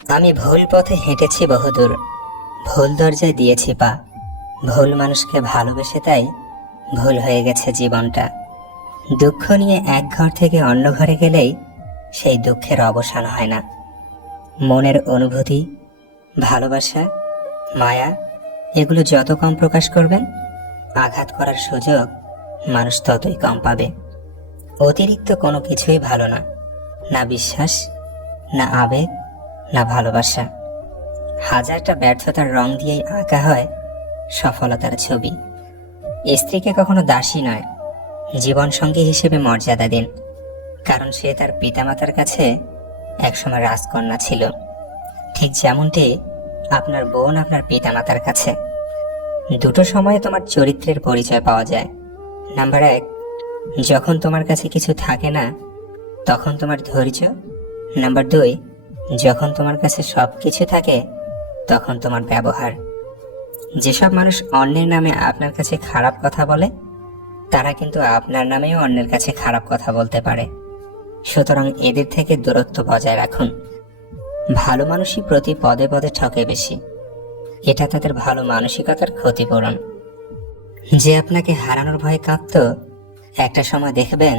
আমি ভুল পথে হেঁটেছি বহুদূর, ভুল দরজায় দিয়েছি পা। ভুল মানুষকে ভালোবেসে তাই ভুল হয়ে গেছে জীবনটা। দুঃখ নিয়ে এক ঘর থেকে অন্য ঘরে গেলেই সেই দুঃখের অবসান হয় না। মনের অনুভূতি, ভালোবাসা, মায়া এগুলো যত কম প্রকাশ করবেন, আঘাত করার সুযোগ মানুষ ততই কম পাবে। অতিরিক্ত কোনো কিছুই ভালো না, না বিশ্বাস, না আবেগ, না ভালোবাসা। হাজারটা ব্যর্থতার রং দিয়েই আঁকা হয় সফলতার ছবি। স্ত্রীকে কখনো দাসী নয়, জীবনসঙ্গী হিসেবে মর্যাদা দিন, কারণ সে তার পিতামাতার কাছে একসময় রাজকন্যা ছিল। ঠিক যেমনটি আপনার বোন আপনার পিতামাতার কাছে। দুটো সময়ে তোমার চরিত্রের পরিচয় পাওয়া যায়। নাম্বার 1, যখন তোমার কাছে কিছু থাকে না তখন তোমার ধৈর্য। নাম্বার 2, যখন তোমার কাছে সব কিছু থাকে তখন তোমার ব্যবহার। যেসব মানুষ অন্যের নামে আপনার কাছে খারাপ কথা বলে, তারা কিন্তু আপনার নামেও অন্যের কাছে খারাপ কথা বলতে পারে। সুতরাং এদের থেকে দূরত্ব বজায় রাখুন। ভালো মানুষই প্রতি পদে পদে ঠকে বেশি, এটা তাদের ভালো মানসিকতার ক্ষতিপূরণ। যে আপনাকে হারানোর ভয়ে কাঁদত, একটা সময় দেখবেন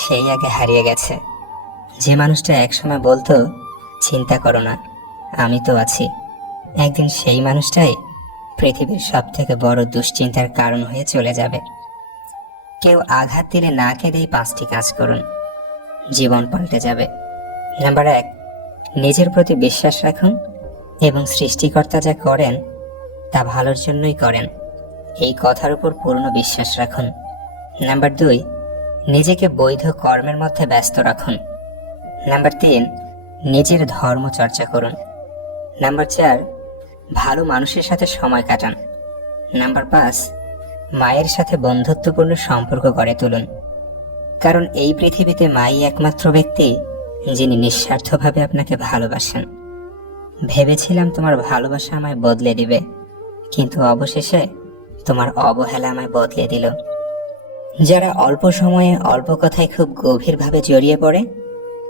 সেই আগে হারিয়ে গেছে। যে মানুষটা একসময় বলতো চিন্তা করো না, আমি তো আছি, একদিন সেই মানুষটাই পৃথিবীর সব থেকে বড় দুশ্চিন্তার কারণ হয়ে চলে যাবে। কেউ আঘাত দিলে না কেঁদেই 5টি কাজ করুন, জীবন পাল্টে যাবে। নাম্বার 1, নিজের প্রতি বিশ্বাস রাখুন এবং সৃষ্টিকর্তা যা করেন তা ভালোর জন্যই করেন, এই কথার উপর পূর্ণ বিশ্বাস রাখুন। নাম্বার 2, নিজেকে বৈধ কর্মের মধ্যে ব্যস্ত রাখুন। নাম্বার 3, নিজের ধর্ম চর্চা করুন। নাম্বার 4, ভালো মানুষের সাথে সময় কাটান। নাম্বার 5, মায়ের সাথে বন্ধুত্বপূর্ণ সম্পর্ক গড়ে তুলুন, কারণ এই পৃথিবীতে মাই একমাত্র ব্যক্তি যিনি নিঃস্বার্থভাবে আপনাকে ভালোবাসেন। ভেবেছিলাম তোমার ভালোবাসা আমায় বদলে দিবে, কিন্তু অবশেষে তোমার অবহেলা আমায় বদলে দিল। যারা অল্প সময়ে অল্প কথায় খুব গভীরভাবে জড়িয়ে পড়ে,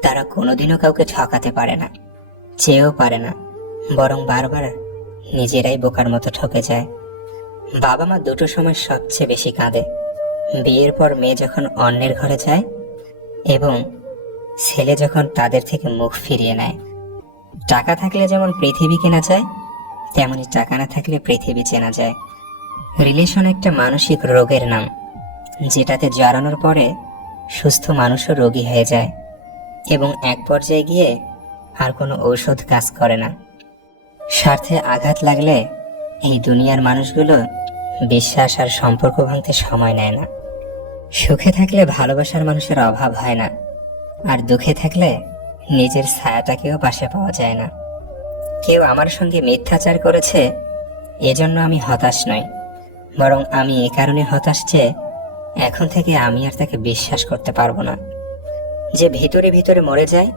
তারা কোনোদিনও কাউকে ঠকাতে পারে না, চেয়েও পারে না, বরং বারবার নিজেরাই বোকার মতো ঠকে যায়। বাবা মা দুটো সময় সবচেয়ে বেশি কাঁদে, বিয়ের পর মেয়ে যখন অন্যের ঘরে যায় এবং ছেলে যখন তাদের থেকে মুখ ফিরিয়ে নেয়। টাকা থাকলে যেমন পৃথিবী কেনা যায়, তেমনি টাকা না থাকলে পৃথিবী চেনা যায়। রিলেশন একটা মানসিক রোগের নাম, যেটাতে জড়ানোর পরে সুস্থ মানুষও রোগী হয়ে যায় এবং এক পর্যায়ে গিয়ে আর কোনো ঔষধ কাজ করে না। স্বার্থে আঘাত লাগলে এই দুনিয়ার মানুষগুলো বিশ্বাস আর সম্পর্ক ভাঙতে সময় নেয় না। সুখে থাকলে ভালোবাসার মানুষের অভাব হয় না, আর দুঃখে থাকলে নিজের ছায়াটাকেও পাশে পাওয়া যায় না। কেউ আমার সঙ্গে মিথ্যাচার করেছে, এজন্য আমি হতাশ নই, বরং আমি এ কারণে হতাশ যে এখন থেকে আমি আর তাকে বিশ্বাস করতে পারবো না। যে ভিতরে ভিতরে মরে যায়,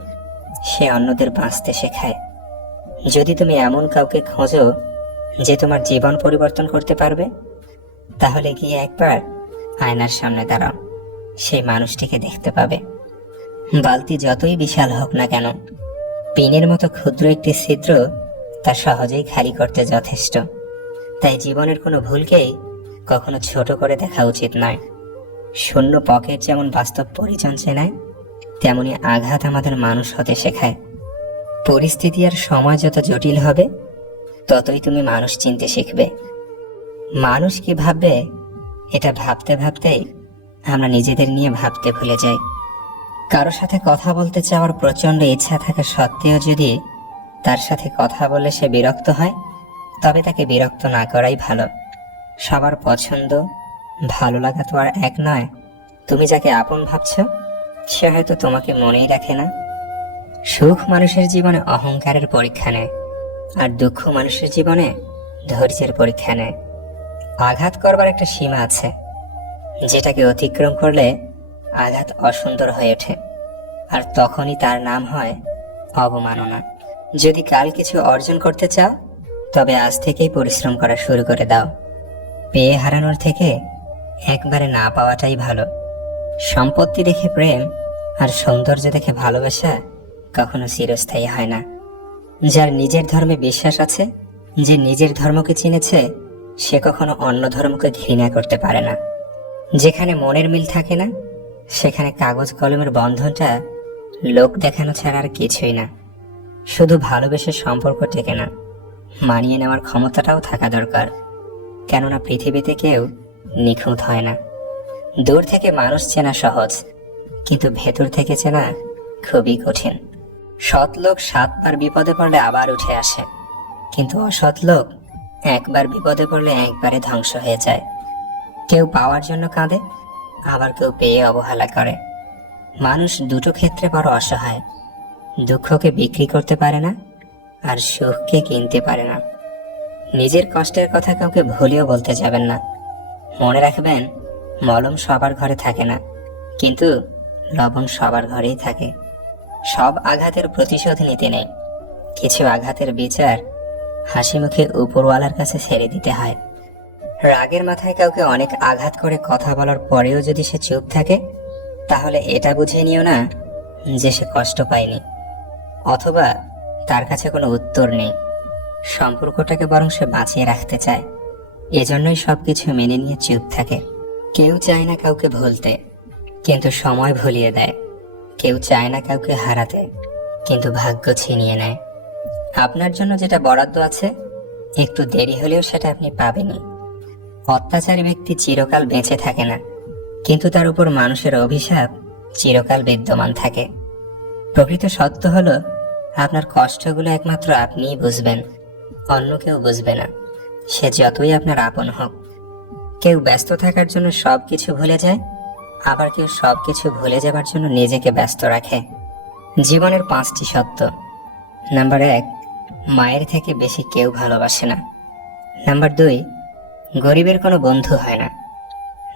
সে অন্যদের বাঁচতে শেখায়। যদি তুমি এমন কাউকে খোঁজো যে তোমার জীবন পরিবর্তন করতে পারবে, তাহলে গিয়ে একবার আয়নার সামনে দাঁড়াও, সেই মানুষটিকে দেখতে পাবে। বালতি যতই বিশাল হোক না কেন, পিনের মতো ক্ষুদ্র একটি ছিদ্র তা সহজেই খালি করতে যথেষ্ট। তাই জীবনের কোনো ভুলকেই কখনো ছোট করে দেখা উচিত নয়। শূন্য পকেট যেমন বাস্তব পরিজন চেনায়, তেমনি আঘাত আমাদের মানুষ হতে শেখায়। পরিস্থিতি আর সময় যত জটিল হবে, ততই তুমি মানুষ চিনতে শিখবে। মানুষ কি ভাববে, এটা ভাবতে ভাবতেই আমরা নিজেদের নিয়ে ভাবতে ভুলে যাই। কারো সাথে কথা বলতে চাওয়ার প্রচণ্ড ইচ্ছা থাকা সত্ত্বেও যদি তার সাথে কথা বলে সে বিরক্ত হয়, তবে তাকে বিরক্ত না করাই ভালো। সবার পছন্দ, ভালো লাগা তো আর এক নয়। তুমি যাকে আপন ভাবছ, সে হয়তো তোমাকে মনেই রাখে না। সুখ মানুষের জীবনে অহংকারের পরীক্ষা নেয়, আর দুঃখ মানুষের জীবনে ধৈর্যের পরীক্ষা নেয়। আঘাত করবার একটা সীমা আছে, যেটাকে অতিক্রম করলে আঘাত অসুন্দর হয়ে ওঠে, আর তখনই তার নাম হয় অবমাননা। যদি কাল কিছু অর্জন করতে চাও, তবে আজ থেকেই পরিশ্রম করা শুরু করে দাও। পেয়ে হারানোর থেকে একবারে না পাওয়াটাই ভালো। সম্পত্তি দেখে প্রেম আর সৌন্দর্য দেখে ভালোবাসা কখনো চিরস্থায়ী হয় না। যার নিজের ধর্মে বিশ্বাস আছে, যে নিজের ধর্মকে চিনেছে, সে কখনো অন্য ধর্মকে ঘৃণা করতে পারে না। যেখানে মনের মিল থাকে না, সেখানে কাগজ কলমের বন্ধনটা লোক দেখানো ছাড়া আর কিছুই না। শুধু ভালোবেসে সম্পর্ক টেকে না, মানিয়ে নেওয়ার ক্ষমতাটাও থাকা দরকার। কেননা পৃথিবীতে কেউ নিখুঁত হয় না। দূর থেকে মানুষ চেনা সহজ, কিন্তু ভেতর থেকে চেনা খুবই কঠিন। সৎ লোক 7 বার বিপদে পড়লে আবার উঠে আসে, কিন্তু অসৎ লোক একবার বিপদে পড়লে একবারে ধ্বংস হয়ে যায়। কেউ পাওয়ার জন্য কাঁদে, আবার কেউ পেয়ে অবহেলা করে। মানুষ দুটো ক্ষেত্রে বড় অসহায়। দুঃখকে বিক্রি করতে পারে না, আর সুখকে কিনতে পারে না। নিজের কষ্টের কথা কাউকে ভুলেও বলতে যাবেন না। মনে রাখবেন, মলম সবার ঘরে থাকে না, কিন্তু লবণ সবার ঘরেই থাকে। সব আঘাতের প্রতিশোধ নিতে নেই, কিছু আঘাতের বিচার হাসি মুখে উপরওয়ালার কাছে ছেড়ে দিতে হয়। রাগের মাথায় কাউকে অনেক আঘাত করে কথা বলার পরেও যদি সে চুপ থাকে, তাহলে এটা বুঝে নিও না যে সে কষ্ট পায়নি, অথবা তার কাছে কোনো উত্তর নেই। সম্পর্কটাকে বরং সে বাঁচিয়ে রাখতে চায়, এজন্যই সবকিছু মেনে নিয়ে চুপ থাকে। কেউ চায় না কাউকে ভুলতে, কিন্তু সময় ভুলিয়ে দেয়। কেউ চায় না কাউকে হারাতে, কিন্তু ভাগ্য ছিনিয়ে নেয়। আপনার জন্য যেটা বরাদ্দ আছে, একটু দেরি হলেও সেটা আপনি পাবেনই। অত্যাচারী ব্যক্তি চিরকাল বেঁচে থাকে না, কিন্তু তার উপর মানুষের অভিশাপ চিরকাল বিদ্যমান থাকে। প্রকৃত সত্য হলো, আপনার কষ্টগুলো একমাত্র আপনিই বুঝবেন, অন্য কেউ বুঝবে না, সে যতই আপনার আপন হোক। কেউ ব্যস্ত থাকার জন্য সবকিছু ভুলে যায়, আবার কেউ সবকিছু ভুলে যাবার জন্য নিজেকে ব্যস্ত রাখে। জীবনের 5টি সত্য। নাম্বার 1, মায়ের থেকে বেশি কেউ ভালোবাসে না। নাম্বার 2, গরিবের কোনো বন্ধু হয় না।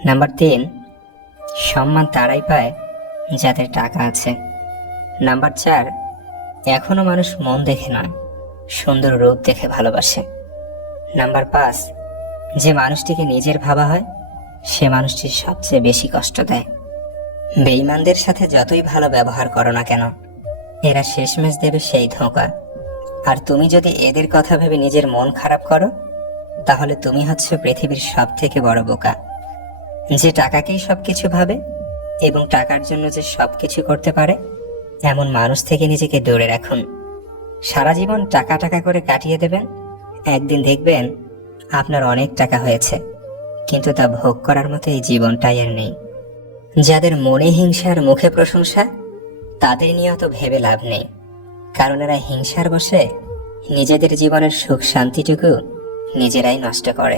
নাম্বার 3, সম্মান তারাই পায় যাদের টাকা আছে। নাম্বার 4, এখনো মানুষ মন দেখে নয়, সুন্দর রূপ দেখে ভালোবাসে। নাম্বার 5, যে মানুষটিকে নিজের ভাবা হয়, সে মানুষটি সবচেয়ে বেশি কষ্ট দেয়। বেঈমানদের সাথে যতই ভালো ব্যবহার করো না কেন, এরা শেষমেশ দেবে সেই ধোঁকা। আর তুমি যদি এদের কথা ভেবে নিজের মন খারাপ করো, তাহলে তুমি হচ্ছে পৃথিবীর সব থেকে বড় বোকা। যে টাকাকেই সবকিছু ভাবে এবং টাকার জন্য যে সবকিছু করতে পারে, এমন মানুষ থেকে নিজেকে দূরে রাখুন। সারা জীবন টাকা টাকা করে কাটিয়ে দেবেন, একদিন দেখবেন আপনার অনেক টাকা হয়েছে, কিন্তু তা ভোগ করার মতো এই জীবনটাই আর নেই। যাদের মনে হিংসা আর মুখে প্রশংসা, তাদের নিয়ে অত ভেবে লাভ নেই, কারণ এরা হিংসার বশে নিজেদের জীবনের সুখ শান্তিটুকু নিজেরাই নষ্ট করে।